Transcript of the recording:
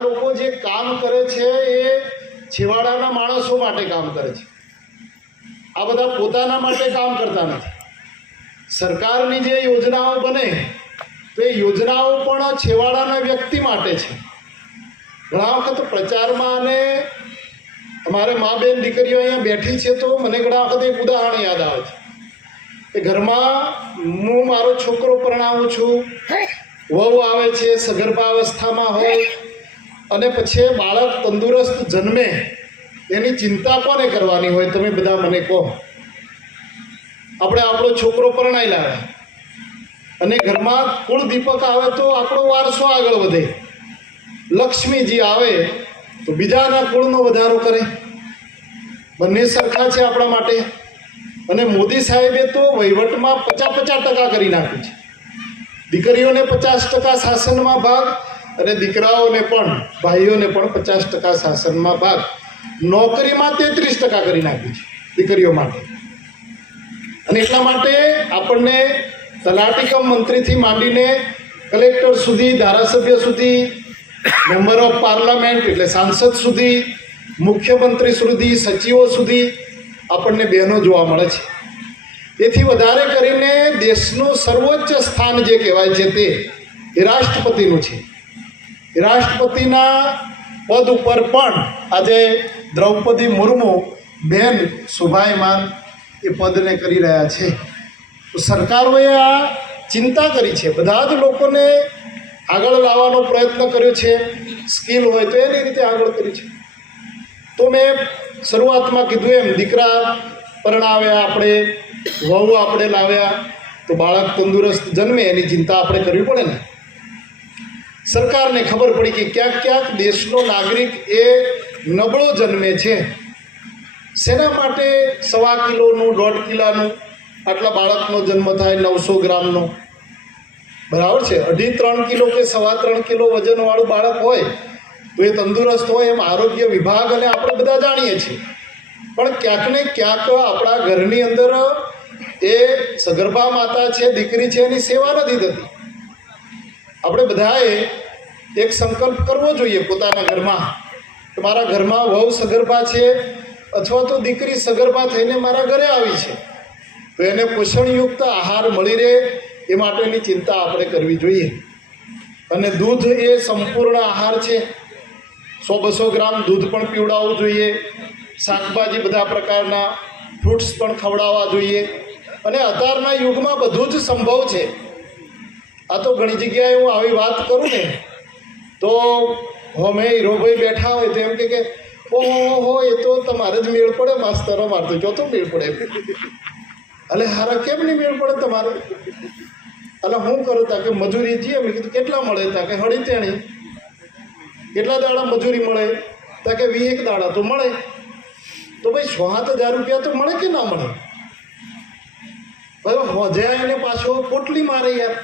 લોકો જે કામ કરે છે એ છેવાડાના માણસો માટે કામ કરે છે। આ બધા પોતાના માટે કામ કરતા નથી। સરકારની જે યોજનાઓ બને તો એ યોજનાઓ પણ છેવાડાના વ્યક્તિ માટે છે। ઘણા વખત પ્રચારમાં અને અમારે મા બેન દીકરીઓ અહીંયા બેઠી છે તો મને ઘણા વખત એક ઉદાહરણ યાદ આવે છે કે ઘરમાં હું મારો છોકરો પરણાવું છું, વહુ આવે છે, સગર્ભા અવસ્થામાં હોય અને પછી બાળક તંદુરસ્ત જન્મે એની ચિંતા કોને કરવાની હોય? તમે બધા મને કહો। આપણે આપણો છોકરો પરણાઈ લાવ્યા અને ઘરમાં કુળ દીપક આવે તો આપણો વારસો આગળ વધે, લક્ષ્મીજી આવે તો બીજાના કુળનો વધારો કરે। બંને સરખા છે આપણા માટે। અને મોદી સાહેબે તો વહીવટમાં 50% કરી નાખ્યું છે। દીકરીઓને 50% શાસનમાં ભાગ અને દીકરાઓને પણ, ભાઈઓને પણ 50% શાસનમાં ભાગ। નોકરીમાં 33% કરી નાખ્યું છે દીકરીઓ માટે। અને એટલા માટે આપણને તલાટી મંત્રીથી માંડીને કલેક્ટર સુધી, ધારાસભ્ય સુધી, મેમ્બર ઓફ પાર્લામેન્ટ એટલે સાંસદ સુધી, મુખ્યમંત્રી સુધી, સચિવો સુધી આપણને બહેનો જોવા મળે છે। તેથી વધારે કરીને દેશનું સર્વોચ્ચ સ્થાન જે કહેવાય છે તે એ રાષ્ટ્રપતિનું છે। એ રાષ્ટ્રપતિના પદ ઉપર પણ આજે દ્રૌપદી મુર્મુ બેન શોભાયમાન એ પદને કરી રહ્યા છે। તો સરકારોએ આ ચિંતા કરી છે, બધા જ લોકોને આગળ લાવવાનો પ્રયત્ન કર્યો છે। સ્કિલ હોય તો એની રીતે આગળ કરી છે। તો મેં શરૂઆતમાં કીધું એમ દીકરા પરણાવ્યા આપણે, વહુ આપણે લાવ્યા તો બાળક તંદુરસ્ત જન્મે એની ચિંતા આપણે કરવી પડે ને। સરકારને ખબર પડી કે ક્યાંક ક્યાંક દેશનો નાગરિક એ નબળો જન્મે છે। શેના માટે 1.25 કિલોનું, 1.5 કિલોનું આટલા બાળકનો જન્મ થાય, 900 ગ્રામનો, બરાબર છે? 2.5-3 કિલો કે 3.25 કિલો વજનવાળું બાળક હોય તો એ તંદુરસ્ત હોય એમ આરોગ્ય વિભાગ અને આપણે બધા જાણીએ છીએ। પણ ક્યાંક ને ક્યાંક આપણા ઘરની અંદર એ સગર્ભા માતા છે, દીકરી છે, એની સેવા નથી થતી। આપણે બધાએ એક સંકલ્પ કરવો જોઈએ પોતાના ઘરમાં કે મારા ઘરમાં વહુ સગર્ભા છે અથવા તો દીકરી સગર્ભા થઈને મારા ઘરે આવી છે તો એને પોષણયુક્ત આહાર મળી રહે એ માટેની ચિંતા આપણે કરવી જોઈએ। અને દૂધ એ સંપૂર્ણ આહાર છે। 100-200 ગ્રામ દૂધ પણ પીવડાવવું જોઈએ। શાકભાજી બધા પ્રકારના ફ્રૂટ્સ પણ ખવડાવવા જોઈએ। અને અત્યારના યુગમાં બધું જ સંભવ છે। આ તો ઘણી જગ્યાએ હું આવી વાત કરું ને તો અમે હીરોભાઈ બેઠા હોય તો એમ કે ઓહો એ તો તમારે જ મેળ પડે માસ્તરો, મારે તો જોતો મેળ પડે। એટલે હારા કેમ નહીં મેળ પડે તમારે? એટલે હું કરું તા કે મજૂરી જઈએ। મેં કીધું કેટલા મળે? તા કે 3.5। કેટલા દાડા મજૂરી મળે? તા કે 20 દાડા તો મળે। તો ભાઈ 7,000 રૂપિયા તો મળે કે ના મળે? હવે હોજે એને પાછો પોટલી મારે યાર।